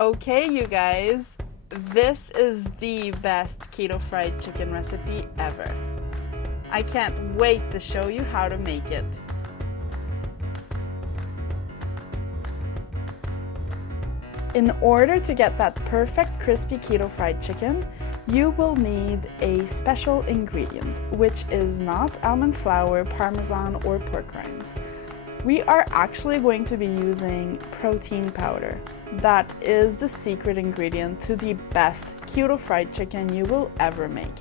Okay, you guys, this is the best keto fried chicken recipe ever. I can't wait to show you how to make it. In order to get that perfect crispy keto fried chicken, you will need a special ingredient, which is not almond flour, parmesan, or pork rinds. We are actually going to be using protein powder. That is the secret ingredient to the best keto fried chicken you will ever make.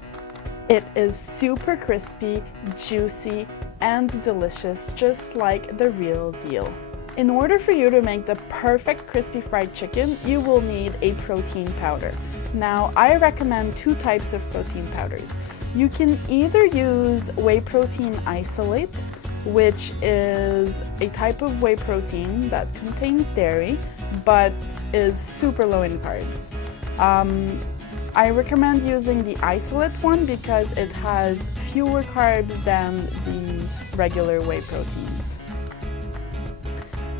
It is super crispy, juicy, and delicious, just like the real deal. In order for you to make the perfect crispy fried chicken, you will need a protein powder. Now, I recommend two types of protein powders. You can either use whey protein isolate, which is a type of whey protein that contains dairy, but is super low in carbs. I recommend using the isolate one because it has fewer carbs than the regular whey proteins.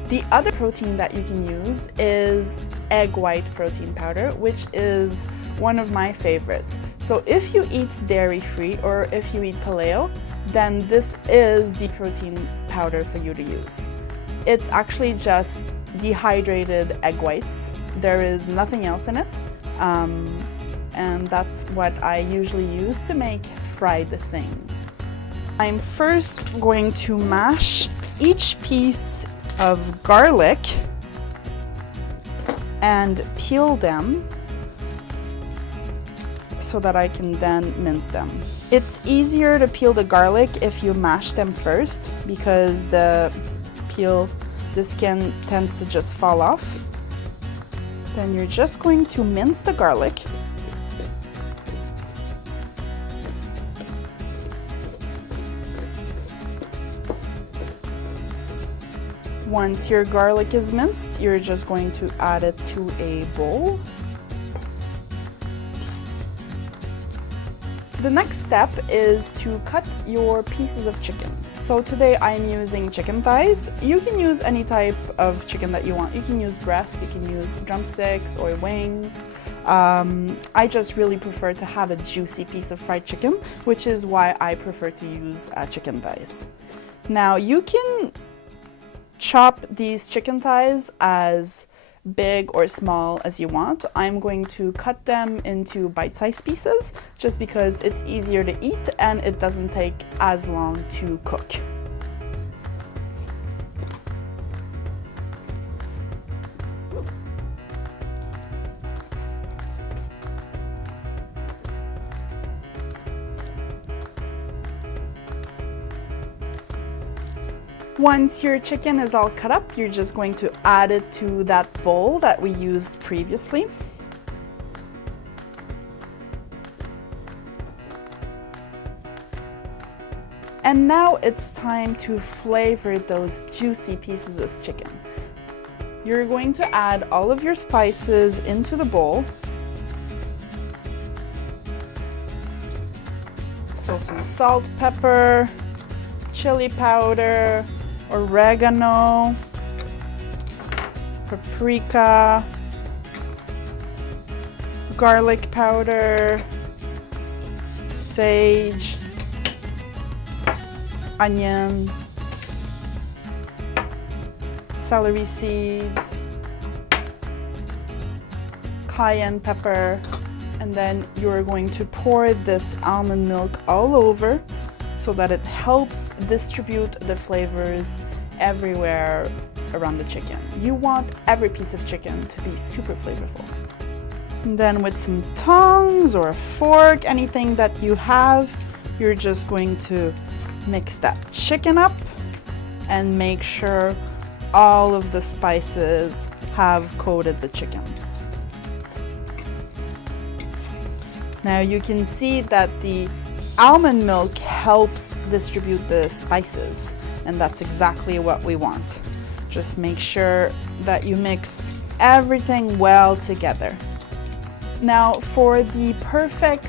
The other protein that you can use is egg white protein powder, which is one of my favorites. So if you eat dairy-free or if you eat paleo, then this is the protein powder for you to use. It's actually just dehydrated egg whites. There is nothing else in it. And that's what I usually use to make fried things. I'm first going to mash each piece of garlic and peel them so that I can then mince them. It's easier to peel the garlic if you mash them first because the skin tends to just fall off. Then you're just going to mince the garlic. Once your garlic is minced, you're just going to add it to a bowl. The next step is to cut your pieces of chicken. So today I'm using chicken thighs. You can use any type of chicken that you want. You can use breast, you can use drumsticks or wings. I just really prefer to have a juicy piece of fried chicken, which is why I prefer to use chicken thighs. Now you can chop these chicken thighs as big or small as you want. I'm going to cut them into bite-sized pieces just because it's easier to eat and it doesn't take as long to cook. Once your chicken is all cut up, you're just going to add it to that bowl that we used previously. And now it's time to flavor those juicy pieces of chicken. You're going to add all of your spices into the bowl. So some salt, pepper, chili powder, oregano, paprika, garlic powder, sage, onion, celery seeds, cayenne pepper, and then you're going to pour this almond milk all over so that it helps distribute the flavors everywhere around the chicken. You want every piece of chicken to be super flavorful. And then with some tongs or a fork, anything that you have, you're just going to mix that chicken up and make sure all of the spices have coated the chicken. Now you can see that the almond milk helps distribute the spices, and that's exactly what we want. Just make sure that you mix everything well together. Now for the perfect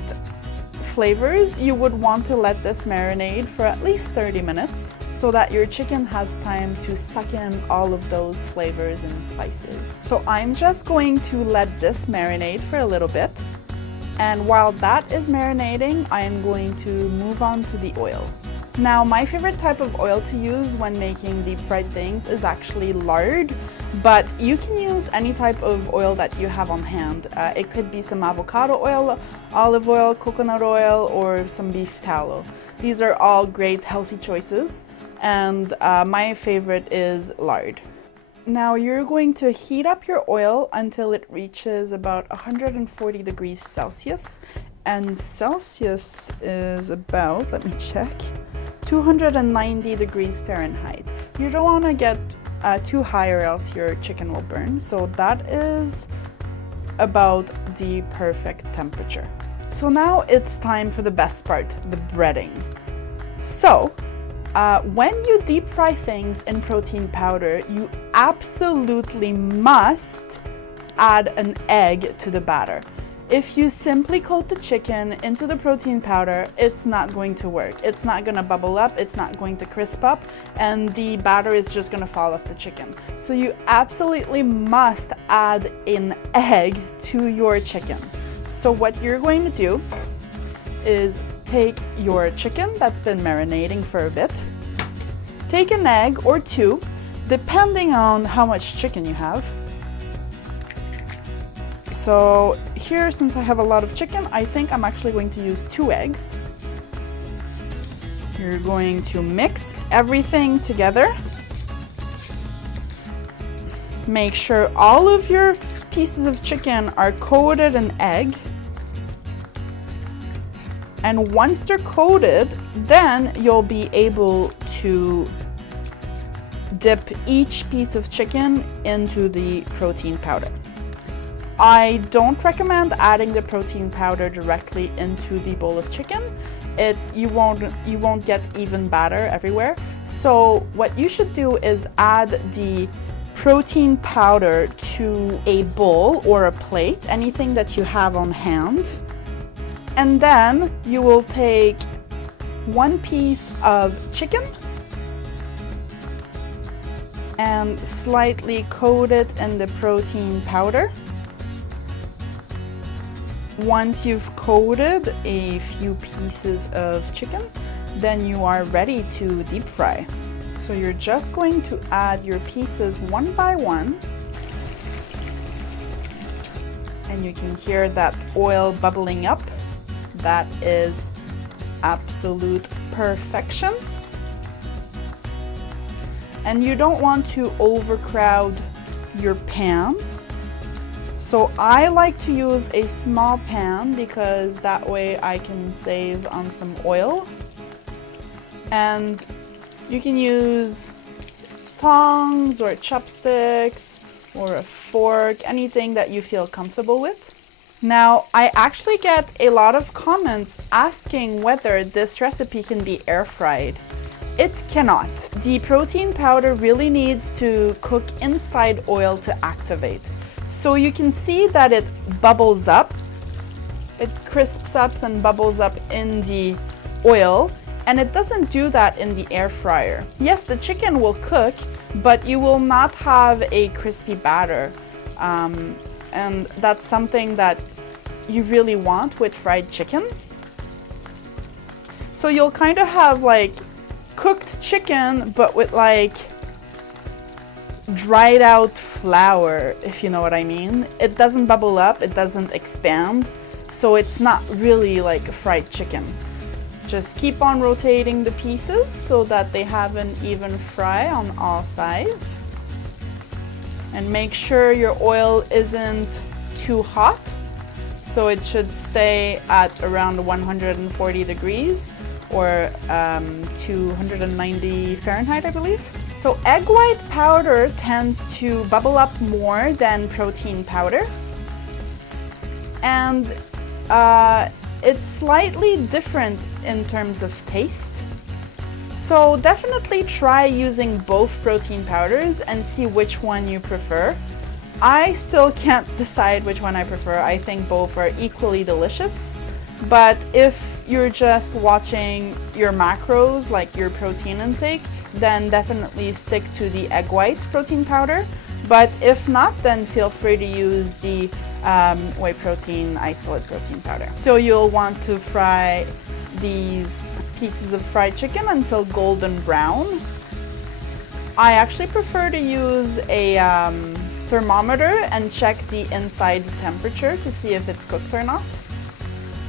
flavors, you would want to let this marinate for at least 30 minutes. so that your chicken has time to suck in all of those flavors and spices. So I'm just going to let this marinate for a little bit. And while that is marinating, I am going to move on to the oil. Now, my favorite type of oil to use when making deep fried things is actually lard, but you can use any type of oil that you have on hand. It could be some avocado oil, olive oil, coconut oil, or some beef tallow. These are all great healthy choices, and my favorite is lard. Now you're going to heat up your oil until it reaches about 140 degrees Celsius, and Celsius is about, let me check, 290 degrees Fahrenheit. You don't want to get too high or else your chicken will burn. So that is about the perfect temperature. So now it's time for the best part, the breading. So when you deep fry things in protein powder, you absolutely must add an egg to the batter. If you simply coat the chicken into the protein powder, it's not going to work. It's not going to bubble up, it's not going to crisp up, and the batter is just going to fall off the chicken. So you absolutely must add an egg to your chicken. So what you're going to do is take your chicken that's been marinating for a bit, take an egg or two, depending on how much chicken you have. So here, since I have a lot of chicken, I think I'm actually going to use 2 eggs. You're going to mix everything together. Make sure all of your pieces of chicken are coated in egg. And once they're coated, then you'll be able to dip each piece of chicken into the protein powder. I don't recommend adding the protein powder directly into the bowl of chicken. You won't get even batter everywhere. So what you should do is add the protein powder to a bowl or a plate, anything that you have on hand. And then you will take 1 piece of chicken and slightly coat it in the protein powder. Once you've coated a few pieces of chicken, then you are ready to deep fry. So you're just going to add your pieces one by one. And you can hear that oil bubbling up. That is absolute perfection. And you don't want to overcrowd your pan. So I like to use a small pan because that way I can save on some oil. And you can use tongs or chopsticks or a fork, anything that you feel comfortable with. Now, I actually get a lot of comments asking whether this recipe can be air fried. It cannot. The protein powder really needs to cook inside oil to activate. So you can see that it bubbles up, it crisps up and bubbles up in the oil, and it doesn't do that in the air fryer. Yes, the chicken will cook, but you will not have a crispy batter. And that's something that you really want with fried chicken. So you'll kind of have like cooked chicken, but with like dried out flour, if you know what I mean. It doesn't bubble up, it doesn't expand, so it's not really like fried chicken. Just keep on rotating the pieces so that they have an even fry on all sides. And make sure your oil isn't too hot, so it should stay at around 140 degrees or 290 Fahrenheit, I believe. So egg white powder tends to bubble up more than protein powder, and it's slightly different in terms of taste. So definitely try using both protein powders and see which one you prefer. I still can't decide which one I prefer. I think both are equally delicious, but if you're just watching your macros, like your protein intake, then definitely stick to the egg white protein powder. But if not, then feel free to use the whey protein isolate protein powder. So you'll want to fry these pieces of fried chicken until golden brown. I actually prefer to use a thermometer and check the inside temperature to see if it's cooked or not.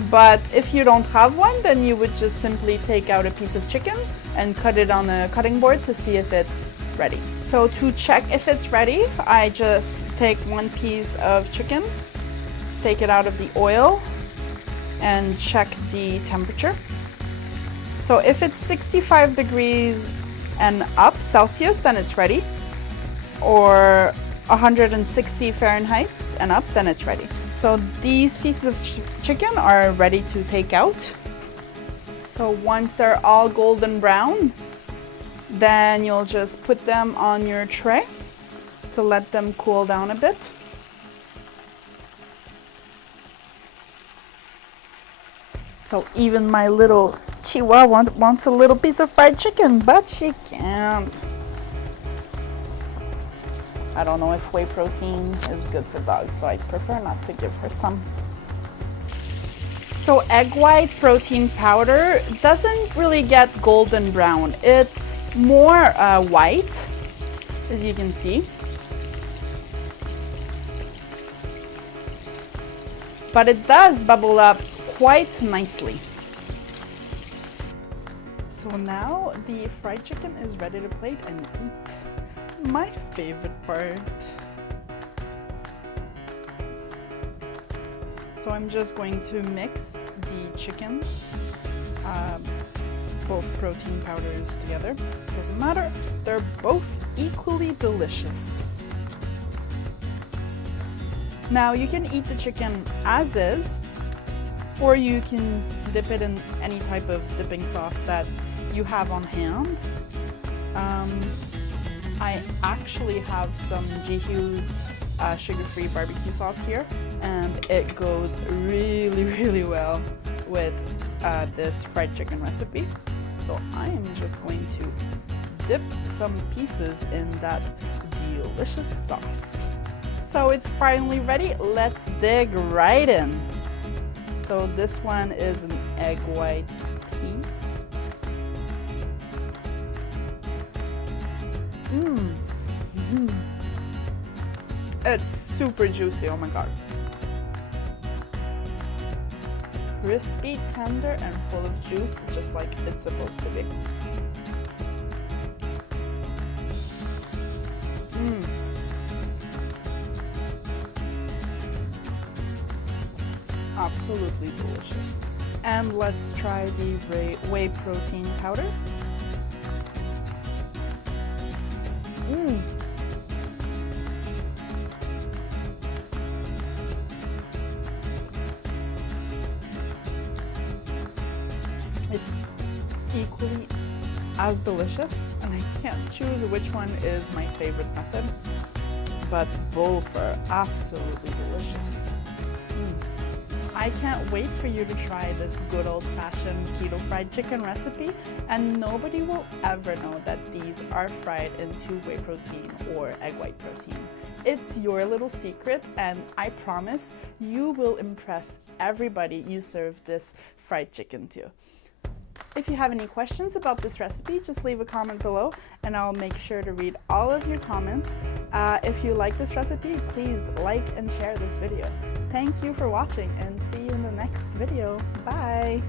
But if you don't have one, then you would just simply take out a piece of chicken and cut it on a cutting board to see if it's ready. So to check if it's ready, I just take one piece of chicken, take it out of the oil, and check the temperature. So if it's 65 degrees and up Celsius, then it's ready. Or 160 Fahrenheit and up, then it's ready. So these pieces of chicken are ready to take out. So once they're all golden brown, then you'll just put them on your tray to let them cool down a bit. So even my little Chihuahua wants a little piece of fried chicken, but she can't. I don't know if whey protein is good for dogs, so I prefer not to give her some. So egg white protein powder doesn't really get golden brown. It's more white, as you can see. But it does bubble up quite nicely. So now the fried chicken is ready to plate and eat. My favorite part. So I'm just going to mix the chicken, both protein powders together. Doesn't matter, they're both equally delicious. Now you can eat the chicken as is, or you can dip it in any type of dipping sauce that you have on hand. I actually have some Jihu's sugar-free barbecue sauce here, and it goes really well with this fried chicken recipe. So I am just going to dip some pieces in that delicious sauce. So it's finally ready. Let's dig right in. So this one is an egg white piece. It's super juicy, oh my god. Crispy, tender, and full of juice, just like it's supposed to be. Absolutely delicious. And let's try the whey protein powder. It's equally as delicious, and I can't choose which one is my favorite method, but both are absolutely delicious. I can't wait for you to try this good old-fashioned keto fried chicken recipe, and nobody will ever know that these are fried into whey protein or egg white protein. It's your little secret, and I promise you will impress everybody you serve this fried chicken to. If you have any questions about this recipe, just leave a comment below and I'll make sure to read all of your comments. If you like this recipe, please like and share this video. Thank you for watching and see you in the next video. Bye!